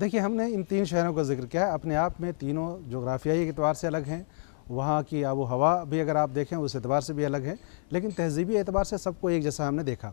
देखिए, हमने इन 3 शहरों का ज़िक्र किया है। अपने आप में तीनों जोग्राफियाई एतबार से अलग हैं, वहाँ की आबो हवा भी अगर आप देखें उस एतबार से भी अलग है, लेकिन तहज़ीबी एतबार से सबको एक जैसा हमने देखा।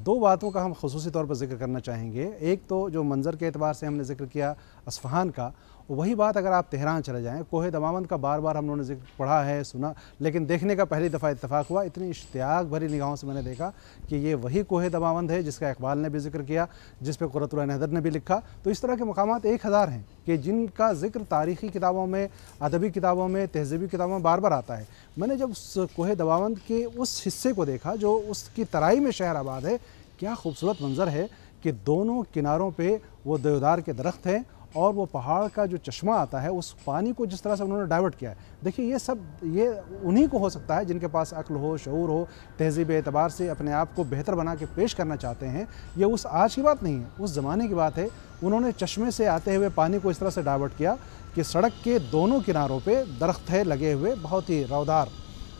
2 बातों का हम ख़ुसूसी तौर पर ज़िक्र करना चाहेंगे। एक तो जो मंज़र के एतबार से हमने ज़िक्र किया अस्फ़हान का, वही बात अगर आप तेहरान चले जाएँ, कोहे दमावंद का बार-बार हम लोगों ने ज़िक्र पढ़ा है, सुना, लेकिन देखने का पहली दफ़ा इत्तेफ़ाक हुआ। इतनी इश्तियाक भरी निगाहों से मैंने देखा कि ये वही कोहे दमावंद है जिसका इक़बाल ने भी ज़िक्र किया, जिस पे क़ुर्रतुल ऐन हैदर ने भी लिखा। तो इस तरह के मकामात 1000 हैं कि जिनका ज़िक्र तारीख़ी किताबों में, अदबी किताबों में, तहज़ीबी किताबों में बार-बार आता है। मैंने जब उस कोहे दमावंद के उस हिस्से को देखा जो उसकी तराई में शहर आबाद है, क्या खूबसूरत मंज़र है कि दोनों किनारों पे वो देवदार के दरख्त हैं और वो पहाड़ का जो चश्मा आता है उस पानी को जिस तरह से उन्होंने डाइवर्ट किया है। देखिए, ये उन्हीं को हो सकता है जिनके पास अक्ल हो, शऊर हो, तहज़ीब एतबार से अपने आप को बेहतर बना के पेश करना चाहते हैं। ये उस आज की बात नहीं है, उस ज़माने की बात है। उन्होंने चश्मे से आते हुए पानी को इस तरह से डाइवर्ट किया कि सड़क के दोनों किनारों पे दरख्त है लगे हुए बहुत ही रौदार,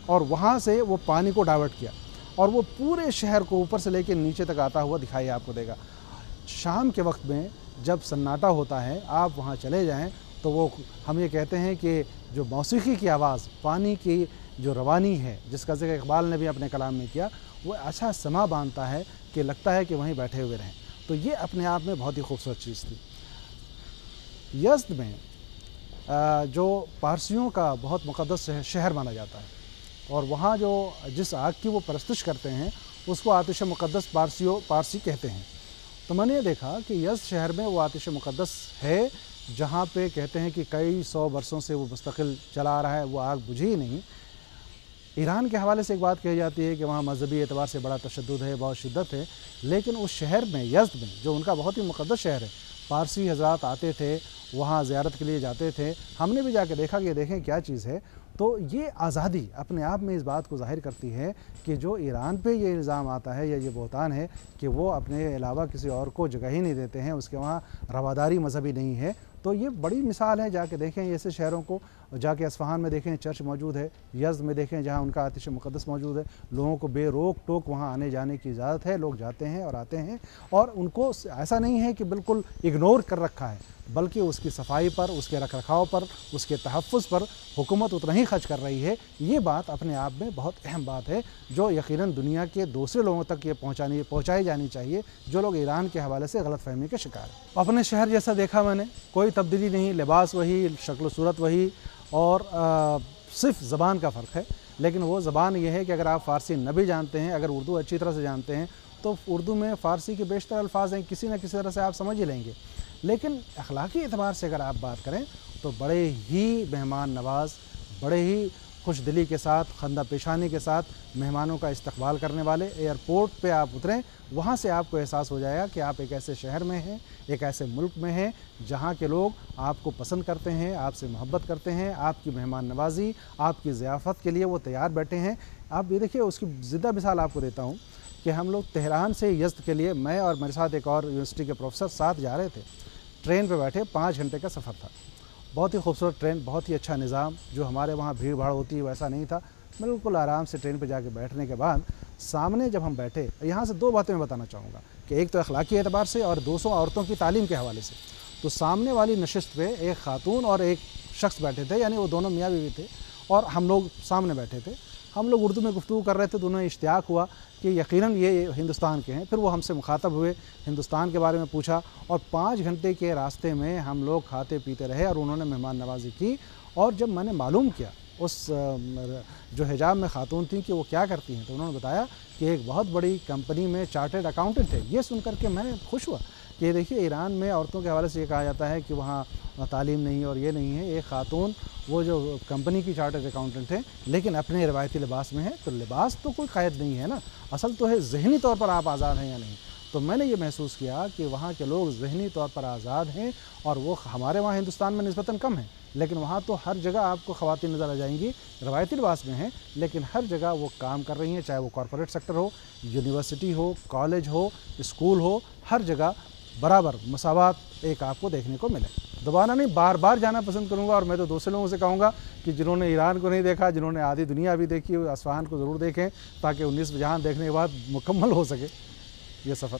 और वहाँ से वो पानी को डाइवर्ट किया और वो पूरे शहर को ऊपर से लेकर नीचे तक आता हुआ दिखाई आपको देगा। शाम के वक्त में जब सन्नाटा होता है, आप वहाँ चले जाएं तो वो हम ये कहते हैं कि जो मौसीकी की आवाज़, पानी की जो रवानी है, जिसका ज़िक्र इक़बाल ने भी अपने कलाम में किया, वो अच्छा समा बांधता है कि लगता है कि वहीं बैठे हुए रहें। तो ये अपने आप में बहुत ही खूबसूरत चीज़ थी। यज़्द में जो पारसियों का बहुत मुक़द्दस शहर माना जाता है और वहाँ जो जिस आग की वो परस्तिश करते हैं उसको आतिश मुक़द्दस पारसी कहते हैं। तो मैंने ये देखा कि यज़्द शहर में वो आतिश मुक़द्दस है जहाँ पे कहते हैं कि कई 100 वर्षों से वो मुस्तकिल चला आ रहा है, वो आग बुझी ही नहीं। ईरान के हवाले से एक बात कही जाती है कि वहाँ मजहबी एतबार से बड़ा तशद्दुद है, बहुत शिद्दत है, लेकिन उस शहर में, यज़्द में, जो उनका बहुत ही मुक़द्दस शहर है, पारसी हज़रात आते थे, वहाँ ज़ियारत के लिए जाते थे। हमने भी जाके देखा कि देखें क्या चीज़ है। तो ये आज़ादी अपने आप में इस बात को ज़ाहिर करती है कि जो ईरान पे ये इल्ज़ाम आता है या ये बहतान है कि वो अपने अलावा किसी और को जगह ही नहीं देते हैं, उसके वहाँ रवादारी मजहबी नहीं है, तो ये बड़ी मिसाल है। जाके देखें ऐसे शहरों को, जाके अस्फ़हान में देखें चर्च मौजूद है, यज़्द में देखें जहाँ उनका आतिश मुक़द्दस मौजूद है, लोगों को बेरोक टोक वहाँ आने जाने की इजाज़त है, लोग जाते हैं और आते हैं, और उनको ऐसा नहीं है कि बिल्कुल इग्नोर कर रखा है, बल्कि उसकी सफाई पर, उसके रखरखाव पर, उसके तहफ़्फ़ुज़ पर हुकूमत उतना ही खर्च कर रही है। ये बात अपने आप में बहुत अहम बात है जो यकीनन दुनिया के दूसरे लोगों तक ये पहुँचाई जानी चाहिए जो लोग ईरान के हवाले से गलतफ़हमी के शिकार हैं। अपने शहर जैसा देखा मैंने, कोई तब्दीली नहीं, लिबास वही, शक्ल सूरत वही, और सिर्फ ज़बान का फ़र्क है। लेकिन वो ज़बान ये है कि अगर आप फ़ारसी न भी जानते हैं, अगर उर्दू अच्छी तरह से जानते हैं, तो उर्दू में फ़ारसी के बेशतर अल्फाज हैं, किसी न किसी तरह से आप समझ ही लेंगे। लेकिन अखलाकी एतबार से अगर आप बात करें तो बड़े ही मेहमान नवाज़, बड़े ही खुश दिली के साथ, खंदा पेशानी के साथ मेहमानों का इस्तकबाल करने वाले। एयरपोर्ट पे आप उतरें, वहाँ से आपको एहसास हो जाएगा कि आप एक ऐसे शहर में हैं, एक ऐसे मुल्क में हैं जहाँ के लोग आपको पसंद करते हैं, आपसे मोहब्बत करते हैं, आपकी मेहमान नवाजी, आपकी ज़ियाफ़त के लिए वो तैयार बैठे हैं। आप ये देखिए, उसकी ज़िंदा मिसाल आपको देता हूँ कि हम लोग तेहरान से यज़्द के लिए, मैं और मेरे साथ एक और यूनिवर्सिटी के प्रोफेसर साथ जा रहे थे। ट्रेन पे बैठे, 5 घंटे का सफ़र था। बहुत ही खूबसूरत ट्रेन, बहुत ही अच्छा निज़ाम, जो हमारे वहाँ भीड़ भाड़ होती है वैसा नहीं था। बिल्कुल आराम से ट्रेन पे जाके बैठने के बाद सामने जब हम बैठे, यहाँ से 2 बातें मैं बताना चाहूँगा कि एक तो अखलाकी एतबार से और 200 औरतों की तालीम के हवाले से। तो सामने वाली नशिस्त पे एक खातून और एक शख्स बैठे थे, यानी वो दोनों मियाँ बीवी थे और हम लोग सामने बैठे थे। हम लोग उर्दू में गुफ्तगू कर रहे थे, दोनों इश्तियाक हुआ कि यकीनन ये हिंदुस्तान के हैं। फिर वो हमसे मुखातब हुए, हिंदुस्तान के बारे में पूछा, और 5 घंटे के रास्ते में हम लोग खाते पीते रहे और उन्होंने मेहमान नवाजी की। और जब मैंने मालूम किया उस जो हिजाब में ख़ातून थी कि वो क्या करती हैं, तो उन्होंने बताया कि एक बहुत बड़ी कंपनी में चार्टर्ड अकाउंटेंट है। ये सुन करके मैं खुश हुआ कि देखिए, ईरान में औरतों के हवाले से ये कहा जाता है कि वहाँ तालीम नहीं और ये नहीं है। एक ख़ातून वो जो कंपनी की चार्टर्ड अकाउंटेंट है, लेकिन अपने रवायती लिबास में है। तो लिबास तो कोई क़ैद नहीं है ना, असल तो है ज़हनी तौर पर आप आज़ाद हैं या नहीं। तो मैंने ये महसूस किया कि वहाँ के लोग ज़हनी तौर पर आज़ाद हैं, और वो हमारे वहाँ हिंदुस्तान में निस्बतन कम है, लेकिन वहाँ तो हर जगह आपको ख़वातीन नज़र आ जाएंगी, रवायती लिबास में हैं, लेकिन हर जगह वो काम कर रही हैं, चाहे वो कॉरपोरेट सेक्टर हो, यूनिवर्सिटी हो, कॉलेज हो, स्कूल हो, हर जगह बराबर मसावात एक आपको देखने को मिले। दोबारा नहीं, बार बार जाना पसंद करूँगा। और मैं तो दूसरे लोगों से कहूँगा कि जिन्होंने ईरान को नहीं देखा, जिन्होंने आधी दुनिया अभी देखी, अस्फ़हान को ज़रूर देखें, ताकि 19 जहां देखने के बाद मुकम्मल हो सके ये सफ़र।